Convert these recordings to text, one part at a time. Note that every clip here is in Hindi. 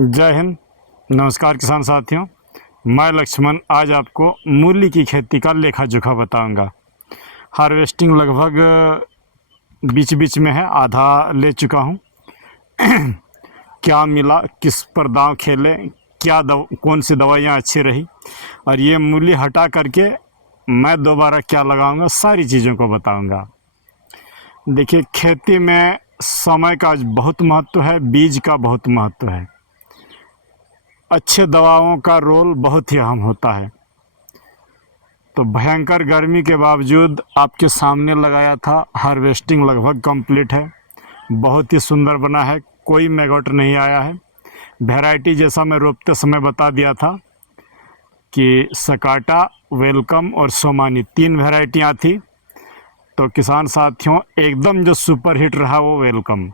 जय हिंद। नमस्कार किसान साथियों, मैं लक्ष्मण आज आपको मूली की खेती का लेखा जोखा बताऊंगा। हार्वेस्टिंग लगभग बीच बीच में है, आधा ले चुका हूं। क्या मिला, किस पर दांव खेले, कौन सी दवाइयाँ अच्छी रही और ये मूली हटा करके मैं दोबारा क्या लगाऊंगा, सारी चीज़ों को बताऊंगा। देखिए, खेती में समय का बहुत महत्व है, बीज का बहुत महत्व है, अच्छे दवाओं का रोल बहुत ही अहम होता है। तो भयंकर गर्मी के बावजूद आपके सामने लगाया था, हार्वेस्टिंग लगभग कंप्लीट है, बहुत ही सुंदर बना है, कोई मैगोट नहीं आया है। वैरायटी जैसा मैं रोपते समय बता दिया था कि सकाटा, वेलकम और सोमानी 3 वैरायटियाँ थी। तो किसान साथियों, एकदम जो सुपर हिट रहा वो वेलकम।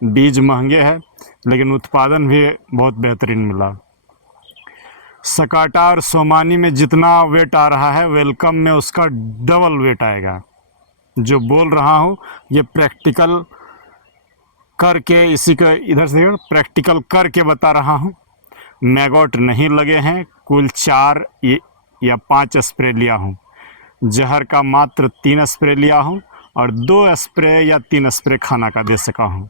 बीज महंगे हैं लेकिन उत्पादन भी बहुत बेहतरीन मिला। सकाटा और सोमानी में जितना वेट आ रहा है, वेलकम में उसका डबल वेट आएगा। जो बोल रहा हूँ ये प्रैक्टिकल करके, इसी को इधर से प्रैक्टिकल करके बता रहा हूँ। मैगोट नहीं लगे हैं, कुल 4 या 5 स्प्रे लिया हूँ। जहर का मात्र 3 स्प्रे लिया हूँ और 2 स्प्रे या 3 स्प्रे खाना का दे सका हूँ।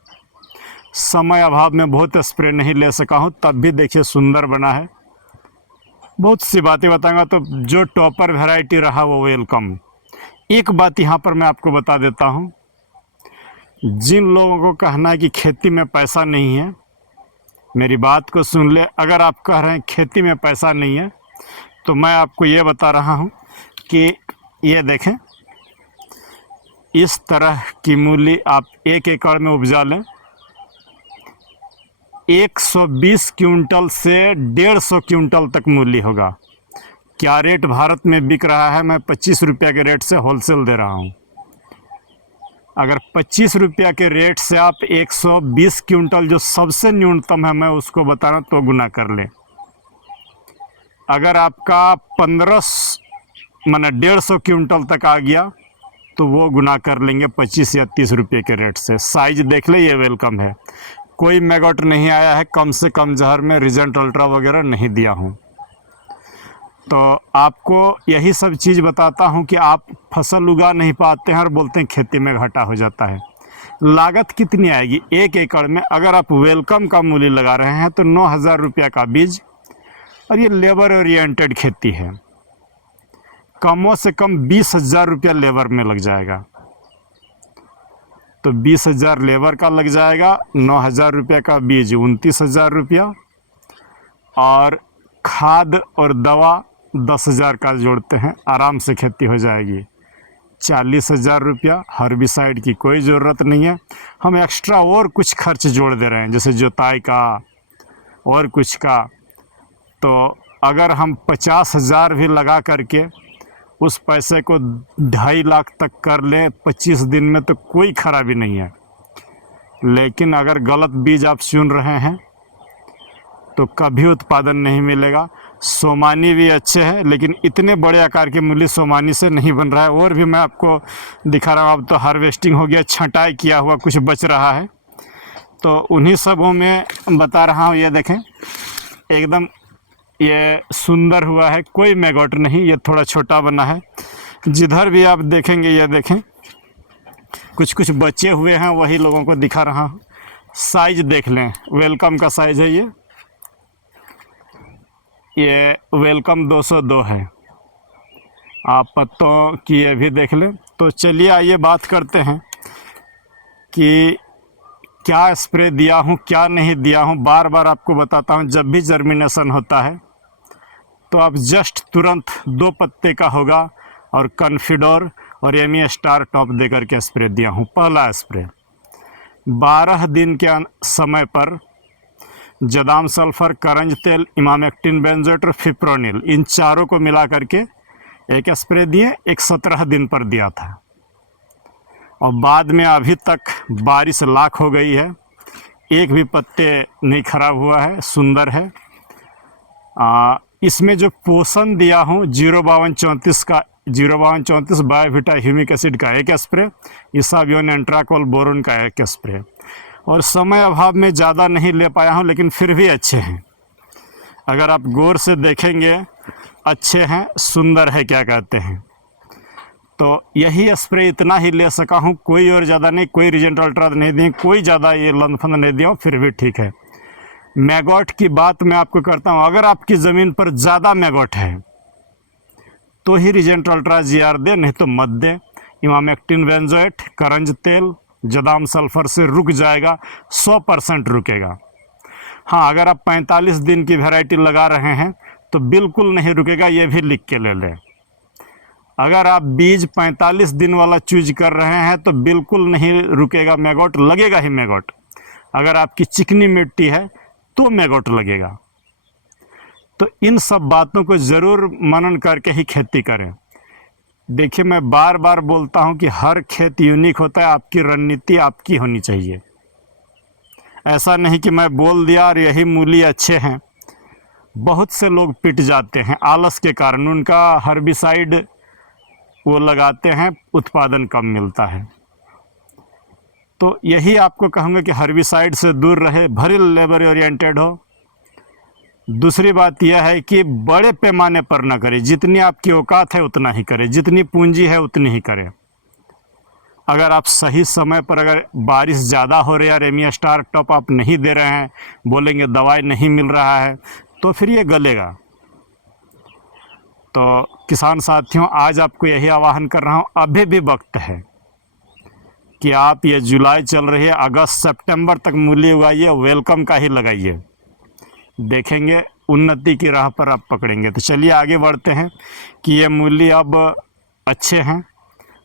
समय अभाव में बहुत स्प्रे नहीं ले सका हूँ, तब भी देखिए सुंदर बना है। बहुत सी बातें बताऊंगा। तो जो टॉपर वैरायटी रहा वो वेलकम। एक बात यहाँ पर मैं आपको बता देता हूँ, जिन लोगों को कहना है कि खेती में पैसा नहीं है, मेरी बात को सुन ले। अगर आप कह रहे हैं खेती में पैसा नहीं है, तो मैं आपको ये बता रहा हूँ कि ये देखें, इस तरह की मूली आप 1 एकड़ में उपजा लें, 120 क्विंटल से 150 क्विंटल तक मूली होगा। क्या रेट भारत में बिक रहा है? मैं 25 रुपये के रेट से होलसेल दे रहा हूँ। अगर 25 रुपये के रेट से आप 120 क्विंटल, जो सबसे न्यूनतम है मैं उसको बता रहा हूँ, तो गुना कर लें। अगर आपका 150 क्विंटल तक आ गया तो वो गुना कर लेंगे 25 या 30 रुपये के रेट से। साइज देख ले, ये वेलकम है, कोई मैगोट नहीं आया है, कम से कम जहर में रिजेंट अल्ट्रा वगैरह नहीं दिया हूँ। तो आपको यही सब चीज़ बताता हूँ कि आप फसल उगा नहीं पाते हैं और बोलते हैं खेती में घाटा हो जाता है। लागत कितनी आएगी 1 एकड़ में? अगर आप वेलकम का मूली लगा रहे हैं तो 9,000 रुपये का बीज, और ये लेबर ओरिएंटेड खेती है। कमों से कम 20,000 रुपया लेबर में लग जाएगा। तो 20,000 लेबर का लग जाएगा, 9,000 रुपये का बीज, 29,000 रुपया, और खाद और दवा 10,000 का जोड़ते हैं, आराम से खेती हो जाएगी। 40,000 रुपया। हर्बिसाइड की कोई ज़रूरत नहीं है, हम एक्स्ट्रा और कुछ खर्च जोड़ दे रहे हैं, जैसे जोताई का और कुछ का। तो अगर हम 50,000 भी लगा करके उस पैसे को 2.5 लाख तक कर लें 25 दिन में, तो कोई खराबी नहीं है। लेकिन अगर गलत बीज आप चुन रहे हैं तो कभी उत्पादन नहीं मिलेगा। सोमानी भी अच्छे हैं, लेकिन इतने बड़े आकार की मूली सोमानी से नहीं बन रहा है। और भी मैं आपको दिखा रहा हूँ। अब तो हार्वेस्टिंग हो गया, छंटाई किया हुआ कुछ बच रहा है, तो उन्हीं सबों में बता रहा हूँ। ये देखें, एकदम ये सुंदर हुआ है, कोई मैगोट नहीं। ये थोड़ा छोटा बना है, जिधर भी आप देखेंगे ये देखें कुछ कुछ बचे हुए हैं, वही लोगों को दिखा रहा हूँ। साइज देख लें, वेलकम का साइज है ये वेलकम 202 है। आप पत्तों की ये भी देख लें। तो चलिए आइए बात करते हैं कि क्या स्प्रे दिया हूँ, क्या नहीं दिया हूँ। बार बार आपको बताता हूँ, जब भी जर्मिनेशन होता है तो आप जस्ट तुरंत 2 पत्ते का होगा और कन्फिडोर और एमी स्टार टॉप दे करके स्प्रे दिया हूँ। पहला स्प्रे 12 दिन के समय पर जदाम सल्फर, करंज तेल, इमामेक्टिन बेंजोएट और फिप्रोनिल, इन चारों को मिला करके एक स्प्रे दिए। एक 17 दिन पर दिया था, और बाद में अभी तक बारिश लाख हो गई है, एक भी पत्ते नहीं खराब हुआ है, सुंदर है। इसमें जो पोषण दिया हूँ 05234 का, 05234 बायोविटा ह्यूमिक एसिड का 1 स्प्रे, इसाबियोन एंट्राकोल बोरोन का 1 स्प्रे, और समय अभाव में ज़्यादा नहीं ले पाया हूँ, लेकिन फिर भी अच्छे हैं। अगर आप गौर से देखेंगे अच्छे हैं, सुंदर है, क्या कहते हैं। तो यही स्प्रे इतना ही ले सका हूँ, कोई और ज़्यादा नहीं, कोई रीजेंट अल्ट्रा नहीं दी, कोई ज़्यादा ये लंदफंद नहीं दिया, फिर भी ठीक है। मैगोट की बात मैं आपको करता हूँ, अगर आपकी ज़मीन पर ज़्यादा मैगोट है तो ही रीजेंट अल्ट्रा GR दे, नहीं तो मत दे। इमामेक्टिन बेंजोएट, करंज तेल, जदाम सल्फर से रुक जाएगा, 100% रुकेगा। हाँ, अगर आप 45 दिन की वैरायटी लगा रहे हैं तो बिल्कुल नहीं रुकेगा, ये भी लिख के ले लें। अगर आप बीज 45 दिन वाला चूज कर रहे हैं तो बिल्कुल नहीं रुकेगा मैगोट, लगेगा ही मैगोट। अगर आपकी चिकनी मिट्टी है तो मैगोट लगेगा। तो इन सब बातों को ज़रूर मनन करके ही खेती करें। देखिए, मैं बार बार बोलता हूं कि हर खेत यूनिक होता है, आपकी रणनीति आपकी होनी चाहिए। ऐसा नहीं कि मैं बोल दिया और यही मूली अच्छे हैं। बहुत से लोग पिट जाते हैं आलस के कारण, उनका हर्बिसाइड वो लगाते हैं, उत्पादन कम मिलता है। तो यही आपको कहूँगा कि हर्बिसाइड से दूर रहे, भरी लेबर ओरिएंटेड हो। दूसरी बात यह है कि बड़े पैमाने पर ना करें, जितनी आपकी औकात है उतना ही करें, जितनी पूंजी है उतनी ही करें। अगर आप सही समय पर, अगर बारिश ज़्यादा हो रही है, रेमिया स्टार टॉप आप नहीं दे रहे हैं, बोलेंगे दवाई नहीं मिल रहा है, तो फिर ये गलेगा। तो किसान साथियों, आज आपको यही आह्वान कर रहा हूँ, अभी भी वक्त है कि आप, ये जुलाई चल रही है, अगस्त सितंबर तक मूली उगाइए, वेलकम का ही लगाइए, देखेंगे उन्नति की राह पर आप पकड़ेंगे। तो चलिए आगे बढ़ते हैं कि ये मूली अब अच्छे हैं।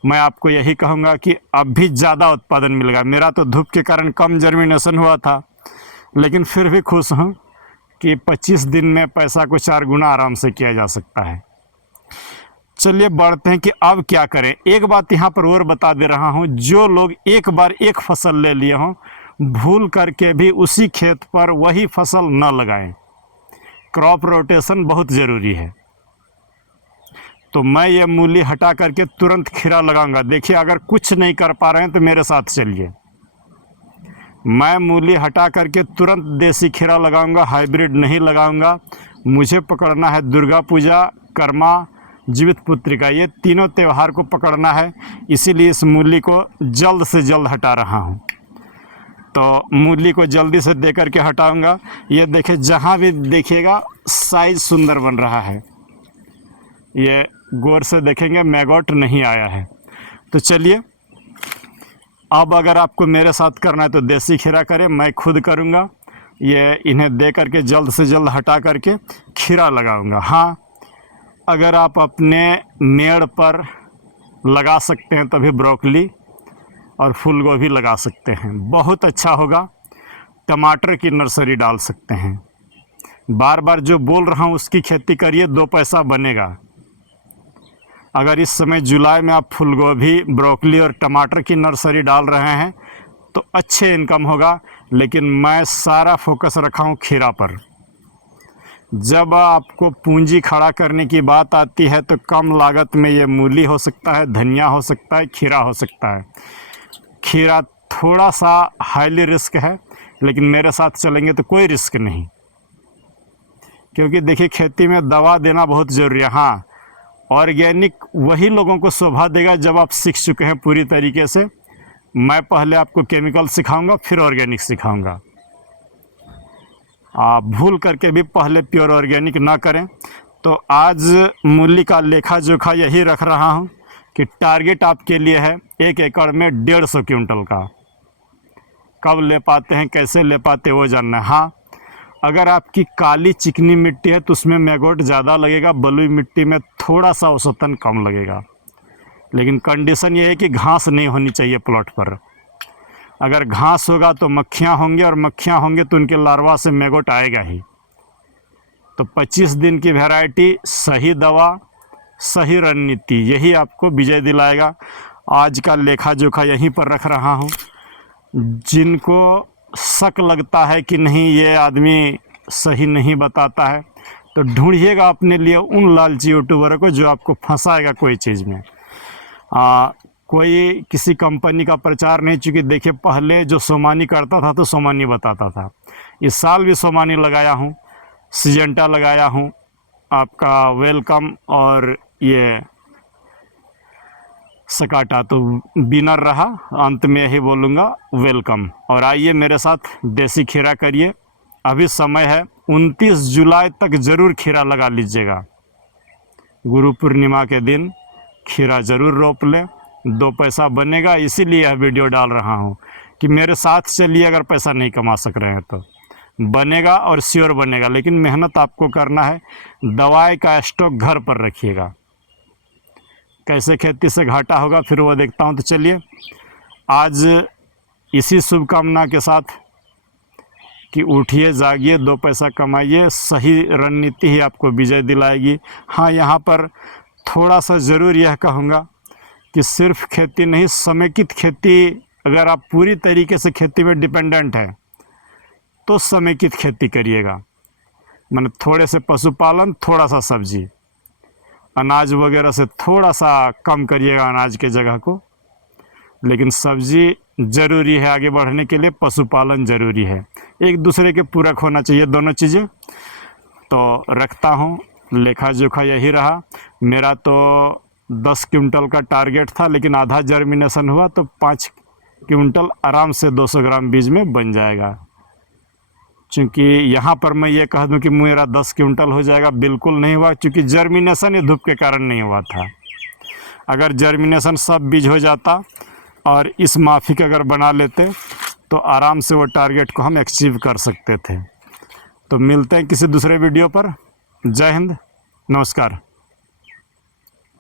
मैं आपको यही कहूँगा कि अब भी ज़्यादा उत्पादन मिलेगा। मेरा तो धूप के कारण कम जर्मिनेशन हुआ था, लेकिन फिर भी खुश हूँ कि 25 दिन में पैसा को 4 गुना आराम से किया जा सकता है। चलिए बढ़ते हैं कि अब क्या करें। एक बात यहाँ पर और बता दे रहा हूँ, जो लोग एक बार एक फसल ले लिए हों, भूल करके भी उसी खेत पर वही फसल न लगाएं। क्रॉप रोटेशन बहुत ज़रूरी है। तो मैं ये मूली हटा करके तुरंत खीरा लगाऊंगा। देखिए, अगर कुछ नहीं कर पा रहे हैं तो मेरे साथ चलिए। मैं मूली हटा करके तुरंत देसी खीरा लगाऊंगा, हाइब्रिड नहीं लगाऊंगा। मुझे पकड़ना है दुर्गा पूजा, कर्मा, जीवित पुत्रिका, ये तीनों त्यौहार को पकड़ना है। इसीलिए इस मूली को जल्द से जल्द हटा रहा हूँ। तो मूली को जल्दी से दे करके हटाऊंगा। ये देखिए, जहाँ भी देखिएगा साइज सुंदर बन रहा है। ये गौर से देखेंगे मैगोट नहीं आया है। तो चलिए, अब अगर आपको मेरे साथ करना है तो देसी खीरा करें, मैं खुद करूँगा। ये इन्हें दे करके जल्द से जल्द हटा करके खीरा लगाऊंगा। हाँ, अगर आप अपने मेड़ पर लगा सकते हैं तभी ब्रोकली और फूल गोभी लगा सकते हैं, बहुत अच्छा होगा। टमाटर की नर्सरी डाल सकते हैं। बार बार जो बोल रहा हूँ उसकी खेती करिए, 2 पैसा बनेगा। अगर इस समय जुलाई में आप फूल गोभी, ब्रोकली और टमाटर की नर्सरी डाल रहे हैं तो अच्छे इनकम होगा। लेकिन मैं सारा फोकस रखा हूँ खीरा पर। जब आपको पूंजी खड़ा करने की बात आती है तो कम लागत में ये मूली हो सकता है, धनिया हो सकता है, खीरा हो सकता है। खीरा थोड़ा सा हाईली रिस्क है, लेकिन मेरे साथ चलेंगे तो कोई रिस्क नहीं, क्योंकि देखिए खेती में दवा देना बहुत ज़रूरी है। हाँ, ऑर्गेनिक वही लोगों को शोभा देगा जब आप सीख चुके हैं पूरी तरीके से। मैं पहले आपको केमिकल सिखाऊंगा, फिर ऑर्गेनिक सिखाऊंगा। भूल करके भी पहले प्योर ऑर्गेनिक ना करें। तो आज मूली का लेखा जोखा यही रख रहा हूँ कि टारगेट आपके लिए है 1 एकड़ में 150 क्विंटल का। कब ले पाते हैं, कैसे ले पाते वो जानना है। हाँ, अगर आपकी काली चिकनी मिट्टी है तो उसमें मैगोट ज़्यादा लगेगा, बलुई मिट्टी में थोड़ा सा औसतन कम लगेगा। लेकिन कंडीशन ये है कि घास नहीं होनी चाहिए प्लॉट पर। अगर घास होगा तो मक्खियाँ होंगी, और मक्खियाँ होंगी तो उनके लार्वा से मैगोट आएगा ही। तो 25 दिन की वैरायटी, सही दवा, सही रणनीति, यही आपको विजय दिलाएगा। आज का लेखा जोखा यहीं पर रख रहा हूँ। जिनको शक लगता है कि नहीं ये आदमी सही नहीं बताता है, तो ढूंढिएगा अपने लिए उन लालची यूट्यूबरों को जो आपको फंसाएगा कोई चीज़ में। कोई किसी कंपनी का प्रचार नहीं, चूँकि देखिए पहले जो सोमानी करता था तो सोमानी बताता था। इस साल भी सोमानी लगाया हूँ, सिजेंटा लगाया हूँ, आपका वेलकम और ये सकाटा, तो विनर रहा। अंत में यही बोलूँगा वेलकम। और आइए मेरे साथ देसी खीरा करिए, अभी समय है, 29 जुलाई तक ज़रूर खीरा लगा लीजिएगा। गुरु पूर्णिमा के दिन खीरा ज़रूर रोप लें, 2 पैसा बनेगा। इसीलिए यह वीडियो डाल रहा हूँ कि मेरे साथ चलिए, अगर पैसा नहीं कमा सक रहे हैं तो बनेगा और श्योर बनेगा, लेकिन मेहनत आपको करना है। दवाई का स्टॉक घर पर रखिएगा। कैसे खेती से घाटा होगा फिर वो देखता हूँ। तो चलिए आज इसी शुभकामना के साथ कि उठिए, जागिए, 2 पैसा कमाइए, सही रणनीति ही आपको विजय दिलाएगी। हाँ, यहाँ पर थोड़ा सा ज़रूर यह कहूँगा कि सिर्फ खेती नहीं, समेकित खेती, अगर आप पूरी तरीके से खेती में डिपेंडेंट हैं तो समेकित खेती करिएगा। माने थोड़े से पशुपालन, थोड़ा सा सब्जी, अनाज वगैरह से थोड़ा सा कम करिएगा अनाज के जगह को, लेकिन सब्जी ज़रूरी है आगे बढ़ने के लिए, पशुपालन ज़रूरी है। एक दूसरे के पूरक होना चाहिए दोनों चीज़ें। तो रखता हूँ, लेखा जोखा यही रहा मेरा। तो 10 क्विंटल का टारगेट था, लेकिन आधा जर्मिनेशन हुआ, तो 5 क्विंटल आराम से 200 ग्राम बीज में बन जाएगा। चूँकि यहाँ पर मैं ये कह दूँ कि मेरा 10 क्विंटल हो जाएगा, बिल्कुल नहीं हुआ, क्योंकि जर्मिनेशन ही धूप के कारण नहीं हुआ था। अगर जर्मिनेशन सब बीज हो जाता और इस माफिक अगर बना लेते तो आराम से वो टारगेट को हम अचीव कर सकते थे। तो मिलते हैं किसी दूसरे वीडियो पर। जय हिंद, नमस्कार।